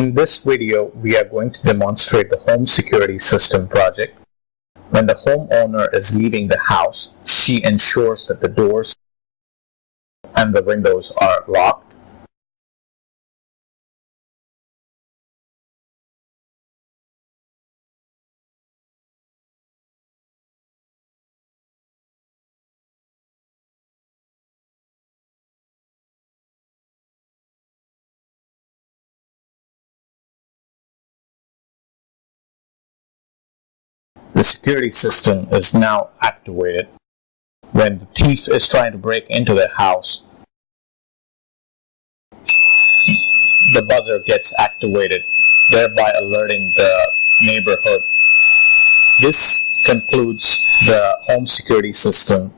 In this video, we are going to demonstrate the home security system project. When the homeowner is leaving the house, she ensures that the doors and the windows are locked. The security system is now activated. When the thief is trying to break into the house, the buzzer gets activated, thereby alerting the neighborhood. This concludes the home security system